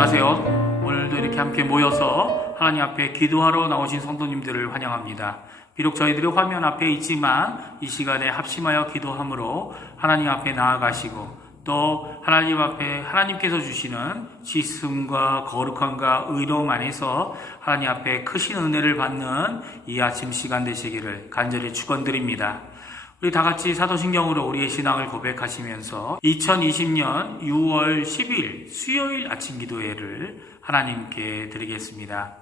안녕하세요. 오늘도 이렇게 함께 모여서 하나님 앞에 기도하러 나오신 성도님들을 환영합니다. 비록 저희들이 화면 앞에 있지만 이 시간에 합심하여 기도함으로 하나님 앞에 나아가시고 또 하나님 앞에 하나님께서 주시는 씻음과 거룩함과 의로움 안에서 하나님 앞에 크신 은혜를 받는 이 아침 시간 되시기를 간절히 축원드립니다. 우리 다 같이 사도신경으로 우리의 신앙을 고백하시면서 2020년 6월 10일 수요일 아침 기도회를 하나님께 드리겠습니다.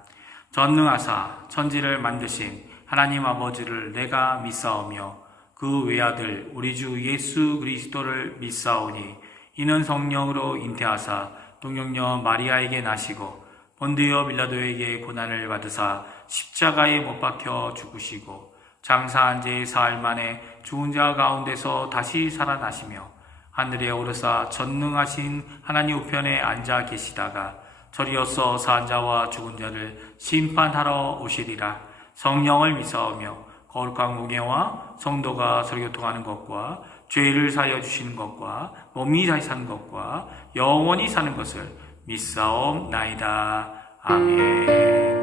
전능하사 천지를 만드신 하나님 아버지를 내가 믿사오며 그 외아들 우리 주 예수 그리스도를 믿사오니 이는 성령으로 잉태하사 동정녀 마리아에게 나시고 본디오 빌라도에게 고난을 받으사 십자가에 못 박혀 죽으시고 장사한 지 사흘 만에 죽은 자 가운데서 다시 살아나시며 하늘에 오르사 전능하신 하나님 우편에 앉아 계시다가 저리어서 산 자와 죽은 자를 심판하러 오시리라. 성령을 믿사오며 거룩한 공예와 성도가 서로교통하는 것과 죄를 사하여 주시는 것과 몸이 다시 사는 것과 영원히 사는 것을 믿사옵나이다. 아멘.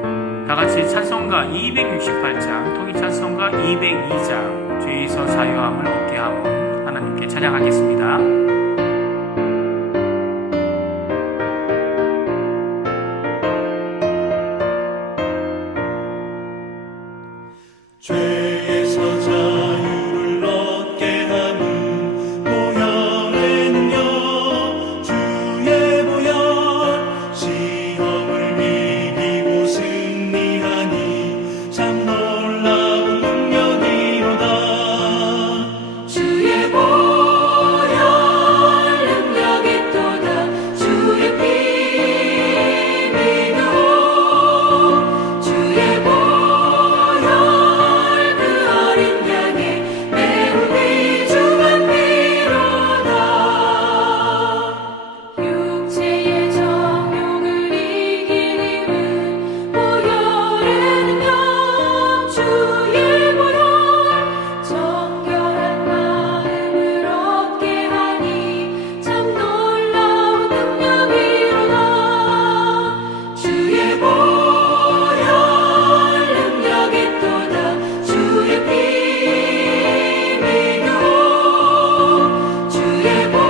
다같이 찬송가 268장 통일찬송가 202장 죄에서 자유함을 얻게 하면 하나님께 찬양하겠습니다. 죄에서 자유를 얻게 함은 보혈에는요 주의 보혈 시험을 이기고 승리하니 참 놀라운 능력이로다. 주의 보혈 능력이 또다. 주의 피 믿어 주의 보혈 육체의 정욕을 이긴 힘은 보혈의 능력 주의 보혈 정결한 마음을 얻게 하니 참 놀라운 능력이로다. 주의 보혈 능력이 또다. 주의 피 믿어 주의 보혈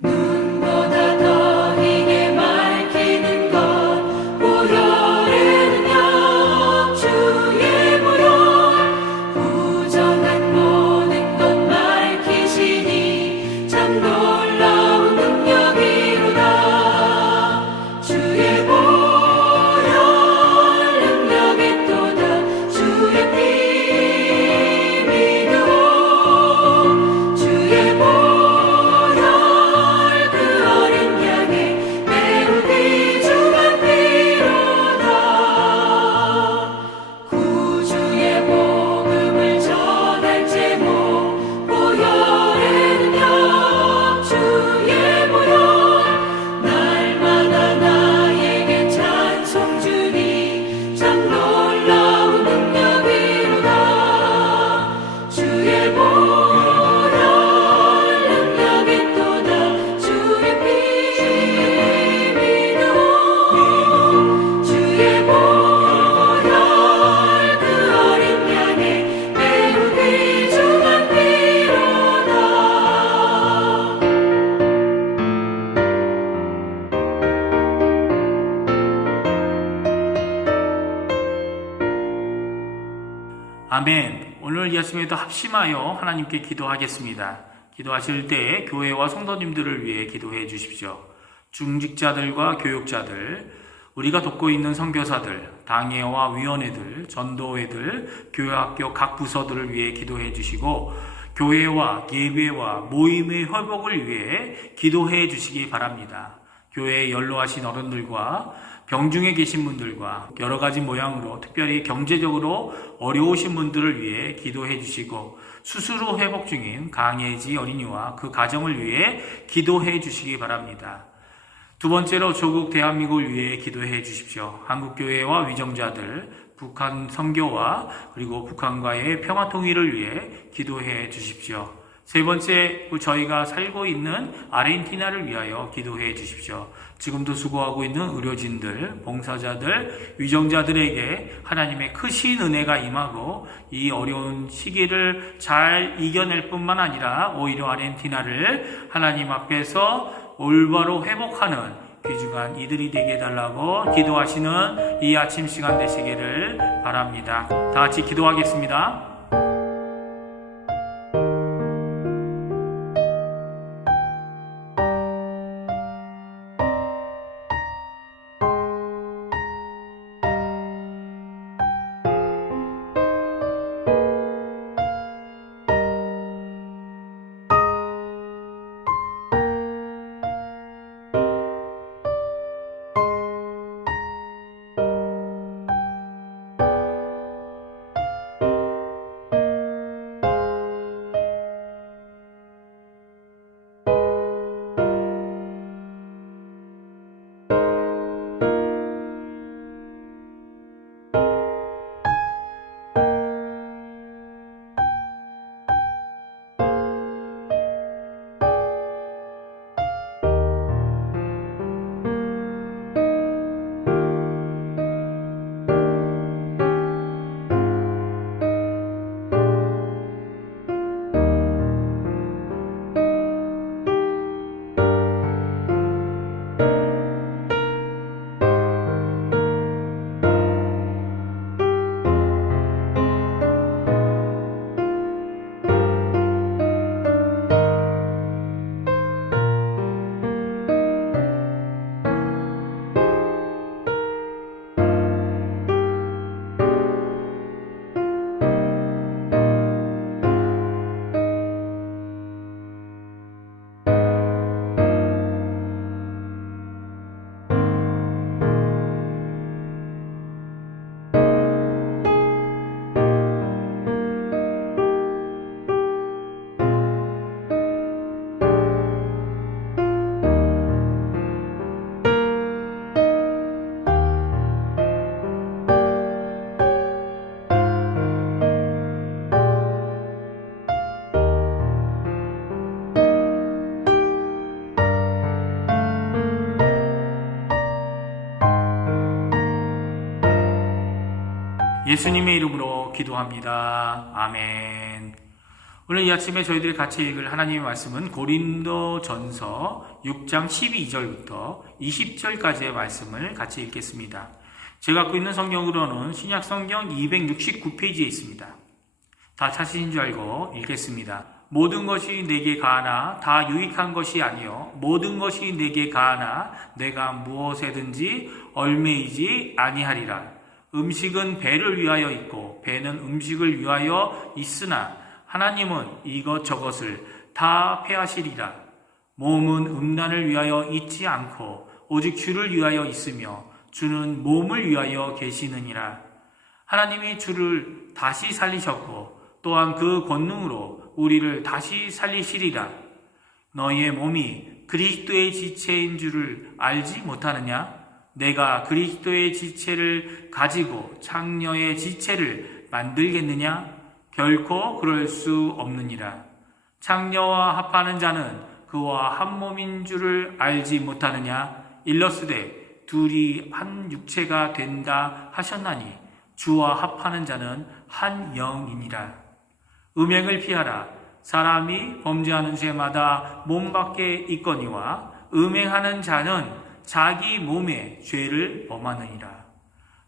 눈보다 더 희게 밝히는 것 보혈의 능력 주의 보혈 부정한 모든 것 밝히시니 참 놀라운 능력이로다. 주의 보혈 능력이 또다. 주의 피 믿어 주의 보혈 구주의 복음을 전할 제목 보혈의 능력 주의 보혈 날마다 나에게 찬송 주니 참 놀라운 능력이로다. 주의 보혈 능력이 또다. 주의 피 믿어 주의 보혈 아멘. 오늘 이 아침에도 합심하여 하나님께 기도하겠습니다. 기도하실 때 교회와 성도님들을 위해 기도해 주십시오. 중직자들과 교육자들, 우리가 돕고 있는 선교사들, 당회와 위원회들, 전도회들, 교회학교 각 부서들을 위해 기도해 주시고 교회와 예배와 모임의 회복을 위해 기도해 주시기 바랍니다. 교회에 연로하신 어른들과 병중에 계신 분들과 여러 가지 모양으로 특별히 경제적으로 어려우신 분들을 위해 기도해 주시고 수술후 회복 중인 강예지 어린이와 그 가정을 위해 기도해 주시기 바랍니다. 두 번째로 조국 대한민국을 위해 기도해 주십시오. 한국교회와 위정자들, 북한 선교와 그리고 북한과의 평화 통일을 위해 기도해 주십시오. 세 번째, 저희가 살고 있는 아르헨티나를 위하여 기도해 주십시오. 지금도 수고하고 있는 의료진들, 봉사자들, 위정자들에게 하나님의 크신 은혜가 임하고 이 어려운 시기를 잘 이겨낼 뿐만 아니라 오히려 아르헨티나를 하나님 앞에서 올바로 회복하는 귀중한 이들이 되게 해달라고 기도하시는 이 아침 시간 되시기를 바랍니다. 다 같이 기도하겠습니다. 예수님의 이름으로 기도합니다. 아멘. 오늘 이 아침에 저희들이 같이 읽을 하나님의 말씀은 고린도전서 6장 12절부터 20절까지의 말씀을 같이 읽겠습니다. 제가 갖고 있는 성경으로는 신약 성경 269페이지에 있습니다. 다 찾으신 줄 알고 읽겠습니다. 모든 것이 내게 가하나 다 유익한 것이 아니요 모든 것이 내게 가하나 내가 무엇에든지 얽매이지 아니하리라. 음식은 배를 위하여 있고 배는 음식을 위하여 있으나 하나님은 이것저것을 다 패하시리라. 몸은 음란을 위하여 있지 않고 오직 주를 위하여 있으며 주는 몸을 위하여 계시느니라. 하나님이 주를 다시 살리셨고 또한 그 권능으로 우리를 다시 살리시리라. 너희의 몸이 그리스도의 지체인 줄을 알지 못하느냐? 내가 그리스도의 지체를 가지고 창녀의 지체를 만들겠느냐? 결코 그럴 수 없느니라. 창녀와 합하는 자는 그와 한 몸인 줄을 알지 못하느냐? 일러스되 둘이 한 육체가 된다 하셨나니 주와 합하는 자는 한 영이니라. 음행을 피하라. 사람이 범죄하는 죄마다 몸 밖에 있거니와 음행하는 자는 자기 몸에 죄를 범하느니라.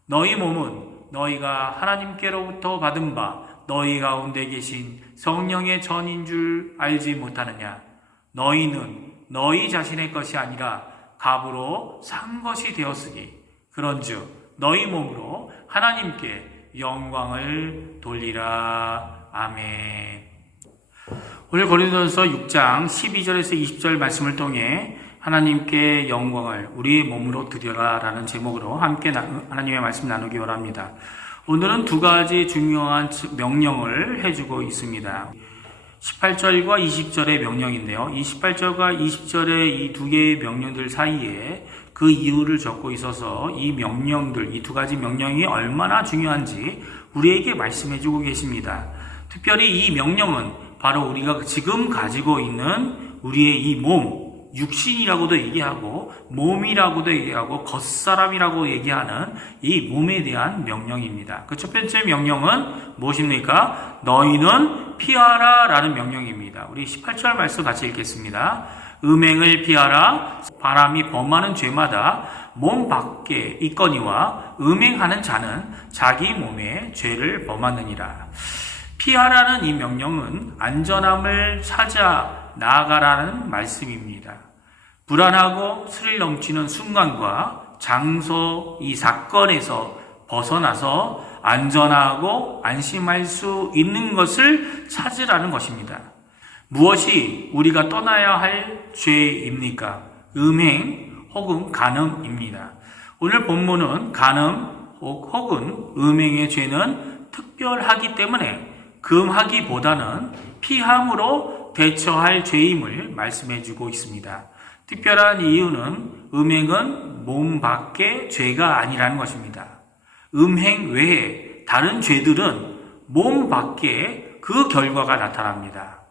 너희 몸은 너희가 하나님께로부터 받은 바 너희 가운데 계신 성령의 전인 줄 알지 못하느냐? 너희는 너희 자신의 것이 아니라 값으로 산 것이 되었으니 그런즉 너희 몸으로 하나님께 영광을 돌리라. 아멘. 오늘 고린도전서 6장 12절에서 20절 말씀을 통해 하나님께 영광을 우리의 몸으로 드려라 라는 제목으로 함께 하나님의 말씀 나누기 원합니다. 오늘은 두 가지 중요한 명령을 해주고 있습니다. 18절과 20절의 명령인데요. 이 18절과 20절의 이 두 개의 명령들 사이에 그 이유를 적고 있어서 이 명령들, 이 두 가지 명령이 얼마나 중요한지 우리에게 말씀해주고 계십니다. 특별히 이 명령은 바로 우리가 지금 가지고 있는 우리의 이 몸, 육신이라고도 얘기하고 몸이라고도 얘기하고 겉사람이라고 얘기하는 이 몸에 대한 명령입니다. 그 첫 번째 명령은 무엇입니까? 너희는 피하라 라는 명령입니다. 우리 18절 말씀 같이 읽겠습니다. 음행을 피하라. 사람이 범하는 죄마다 몸 밖에 있거니와 음행하는 자는 자기 몸에 죄를 범하느니라. 피하라는 이 명령은 안전함을 찾아 나아가라는 말씀입니다. 불안하고 스릴 넘치는 순간과 장소, 이 사건에서 벗어나서 안전하고 안심할 수 있는 것을 찾으라는 것입니다. 무엇이 우리가 떠나야 할 죄입니까? 음행 혹은 간음입니다. 오늘 본문은 간음 혹은 음행의 죄는 특별하기 때문에 금하기보다는 피함으로 대처할 죄임을 말씀해 주고 있습니다. 특별한 이유는 음행은 몸 밖의 죄가 아니라는 것입니다. 음행 외에 다른 죄들은 몸 밖에 그 결과가 나타납니다.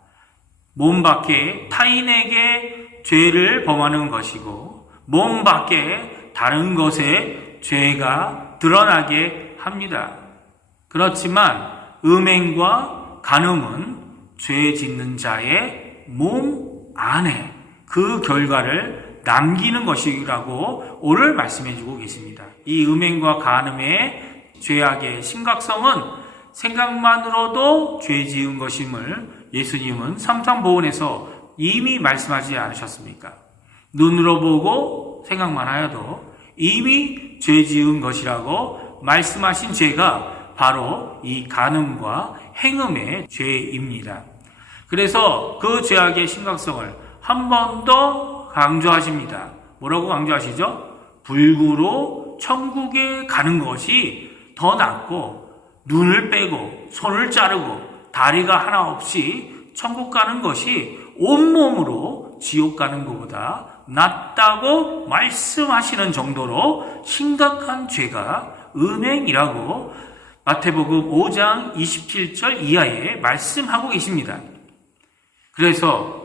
몸 밖에 타인에게 죄를 범하는 것이고 몸 밖에 다른 것에 죄가 드러나게 합니다. 그렇지만 음행과 간음은 죄 짓는 자의 몸 안에 그 결과를 남기는 것이라고 오늘 말씀해 주고 계십니다. 이 음행과 간음의 죄악의 심각성은 생각만으로도 죄 지은 것임을 예수님은 삼상보훈에서 이미 말씀하지 않으셨습니까? 눈으로 보고 생각만 하여도 이미 죄 지은 것이라고 말씀하신 죄가 바로 이 간음과 행음의 죄입니다. 그래서 그 죄악의 심각성을 한 번 더 강조하십니다. 뭐라고 강조하시죠? 불구로 천국에 가는 것이 더 낫고 눈을 빼고 손을 자르고 다리가 하나 없이 천국 가는 것이 온몸으로 지옥 가는 것보다 낫다고 말씀하시는 정도로 심각한 죄가 음행이라고 마태복음 5장 27절 이하에 말씀하고 계십니다. 그래서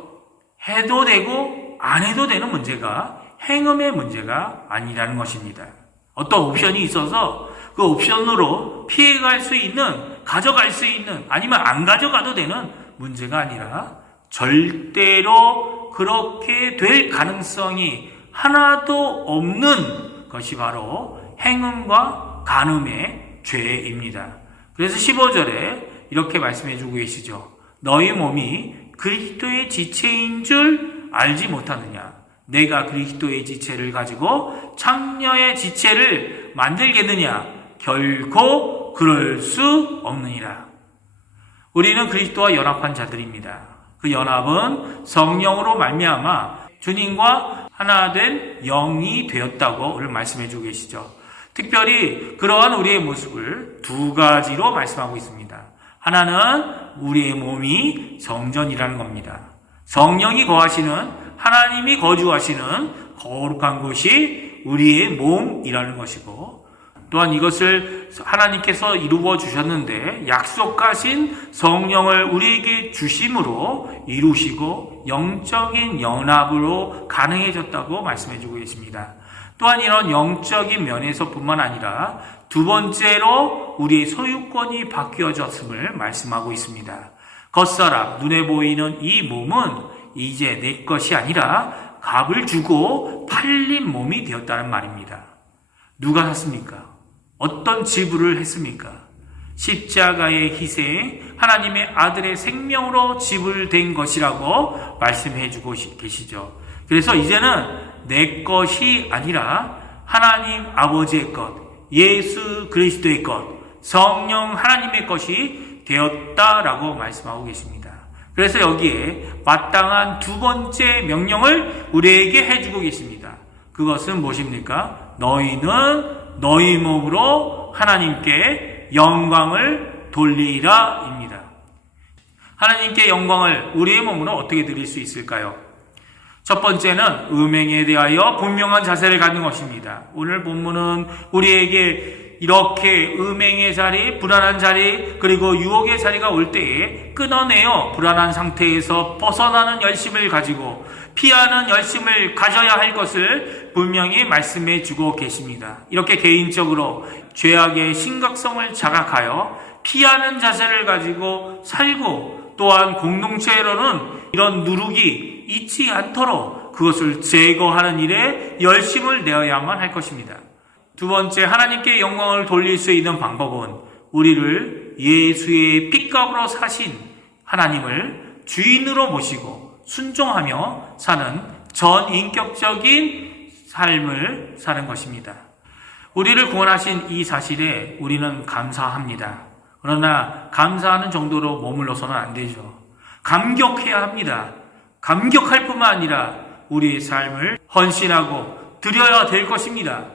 해도 되고 안 해도 되는 문제가 행음의 문제가 아니라는 것입니다. 어떤 옵션이 있어서 그 옵션으로 피해갈 수 있는, 가져갈 수 있는, 아니면 안 가져가도 되는 문제가 아니라 절대로 그렇게 될 가능성이 하나도 없는 것이 바로 행음과 간음의 죄입니다. 그래서 15절에 이렇게 말씀해 주고 계시죠. 너희 몸이 그리스도의 지체인 줄 알지 못하느냐? 내가 그리스도의 지체를 가지고 창녀의 지체를 만들겠느냐? 결코 그럴 수 없느니라. 우리는 그리스도와 연합한 자들입니다. 그 연합은 성령으로 말미암아 주님과 하나 된 영이 되었다고 오늘 말씀해 주고 계시죠. 특별히 그러한 우리의 모습을 두 가지로 말씀하고 있습니다. 하나는 우리의 몸이 성전이라는 겁니다. 성령이 거하시는, 하나님이 거주하시는 거룩한 곳이 우리의 몸이라는 것이고, 또한 이것을 하나님께서 이루어 주셨는데 약속하신 성령을 우리에게 주심으로 이루시고 영적인 연합으로 가능해졌다고 말씀해 주고 계십니다. 또한 이런 영적인 면에서뿐만 아니라 두 번째로 우리의 소유권이 바뀌어졌음을 말씀하고 있습니다. 겉사람, 눈에 보이는 이 몸은 이제 내 것이 아니라 값을 주고 팔린 몸이 되었다는 말입니다. 누가 샀습니까? 어떤 지불을 했습니까? 십자가의 희생, 하나님의 아들의 생명으로 지불된 것이라고 말씀해 주고 계시죠. 그래서 이제는 내 것이 아니라 하나님 아버지의 것, 예수 그리스도의 것, 성령 하나님의 것이 되었다라고 말씀하고 계십니다. 그래서 여기에 마땅한 두 번째 명령을 우리에게 해주고 계십니다. 그것은 무엇입니까? 너희는 너희 몸으로 하나님께 영광을 돌리라 입니다. 하나님께 영광을 우리의 몸으로 어떻게 드릴 수 있을까요? 첫 번째는 음행에 대하여 분명한 자세를 갖는 것입니다. 오늘 본문은 우리에게 이렇게 음행의 자리, 불안한 자리, 그리고 유혹의 자리가 올 때에 끊어내어 불안한 상태에서 벗어나는 열심을 가지고 피하는 열심을 가져야 할 것을 분명히 말씀해 주고 계십니다. 이렇게 개인적으로 죄악의 심각성을 자각하여 피하는 자세를 가지고 살고, 또한 공동체로는 이런 누룩이 있지 않도록 그것을 제거하는 일에 열심을 내어야만 할 것입니다. 두 번째, 하나님께 영광을 돌릴 수 있는 방법은 우리를 예수의 핏값으로 사신 하나님을 주인으로 모시고 순종하며 사는 전인격적인 삶을 사는 것입니다. 우리를 구원하신 이 사실에 우리는 감사합니다. 그러나 감사하는 정도로 머물러서는 안 되죠. 감격해야 합니다. 감격할 뿐만 아니라 우리의 삶을 헌신하고 드려야 될 것입니다.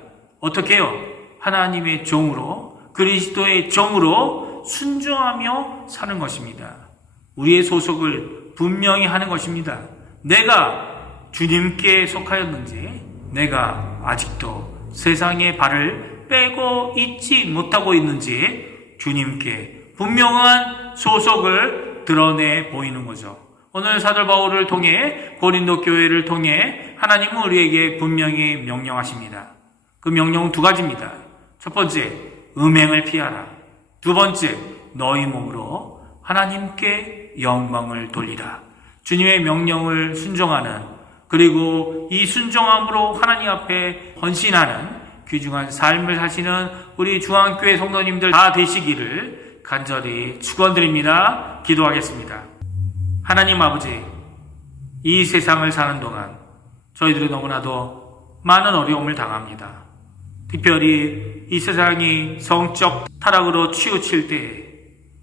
어떻게 해요? 하나님의 종으로, 그리스도의 종으로 순종하며 사는 것입니다. 우리의 소속을 분명히 하는 것입니다. 내가 주님께 속하였는지, 내가 아직도 세상의 발을 빼고 있지 못하고 있는지 주님께 분명한 소속을 드러내 보이는 거죠. 오늘 사도 바울을 통해, 고린도 교회를 통해 하나님은 우리에게 분명히 명령하십니다. 그 명령은 두 가지입니다. 첫 번째, 음행을 피하라. 두 번째, 너희 몸으로 하나님께 영광을 돌리라. 주님의 명령을 순종하는, 그리고 이 순종함으로 하나님 앞에 헌신하는 귀중한 삶을 사시는 우리 중앙교회 성도님들 다 되시기를 간절히 축원드립니다. 기도하겠습니다. 하나님 아버지, 이 세상을 사는 동안 저희들이 너무나도 많은 어려움을 당합니다. 특별히 이 세상이 성적 타락으로 치우칠 때에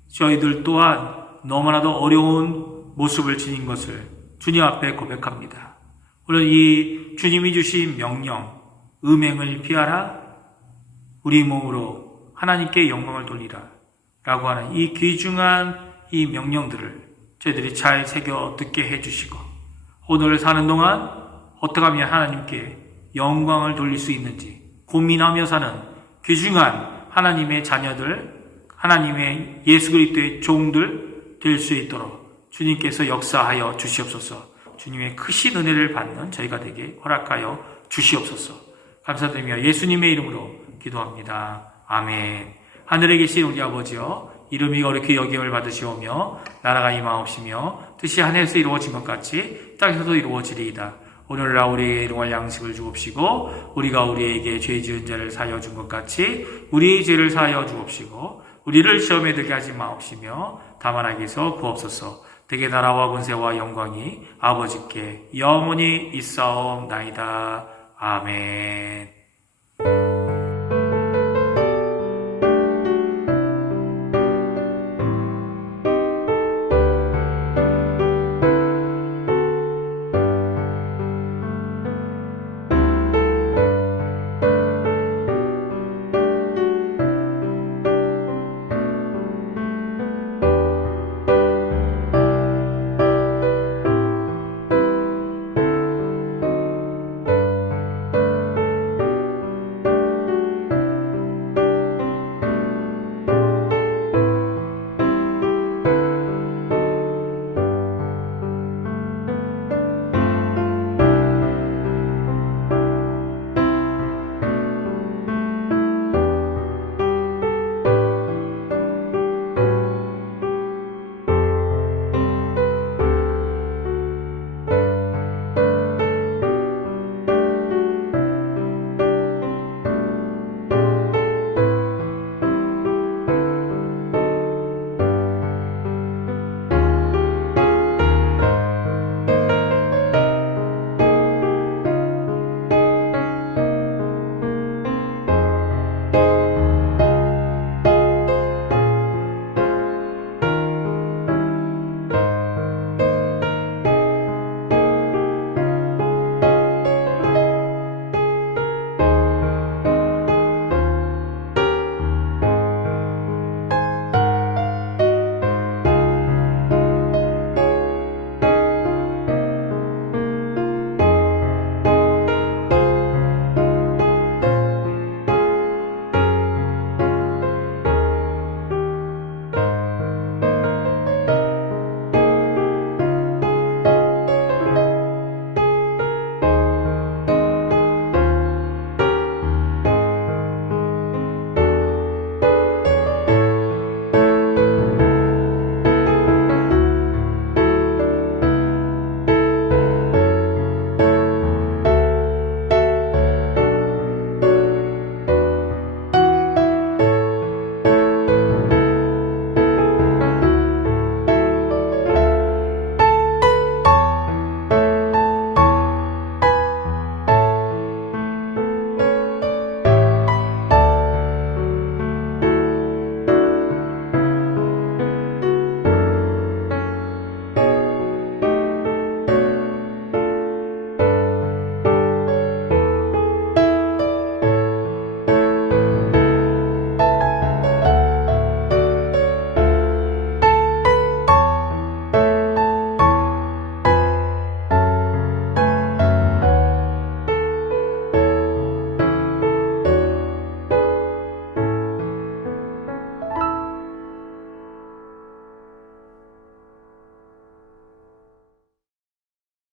저희들 또한 너무나도 어려운 모습을 지닌 것을 주님 앞에 고백합니다. 오늘 이 주님이 주신 명령, 음행을 피하라, 우리 몸으로 하나님께 영광을 돌리라 라고 하는 이 귀중한 이 명령들을 저희들이 잘 새겨 듣게 해주시고, 오늘 사는 동안 어떻게 하면 하나님께 영광을 돌릴 수 있는지 고민하며 사는 귀중한 하나님의 자녀들, 하나님의 예수 그리스도의 종들 될 수 있도록 주님께서 역사하여 주시옵소서. 주님의 크신 은혜를 받는 저희가 되게 허락하여 주시옵소서. 감사드리며 예수님의 이름으로 기도합니다. 아멘. 하늘에 계신 우리 아버지여, 이름이 거룩히 여김을 받으시오며 나라가 임하옵시며 뜻이 하늘에서 이루어진 것 같이 땅에서도 이루어지리이다. 오늘날 우리에게 일용할 양식을 주옵시고, 우리가 우리에게 죄 지은 자를 사하여 준 것 같이 우리의 죄를 사하여 주옵시고, 우리를 시험에 들게 하지 마옵시며 다만 악에서 구옵소서. 대개 나라와 권세와 영광이 아버지께 영원히 있사옵나이다. 아멘.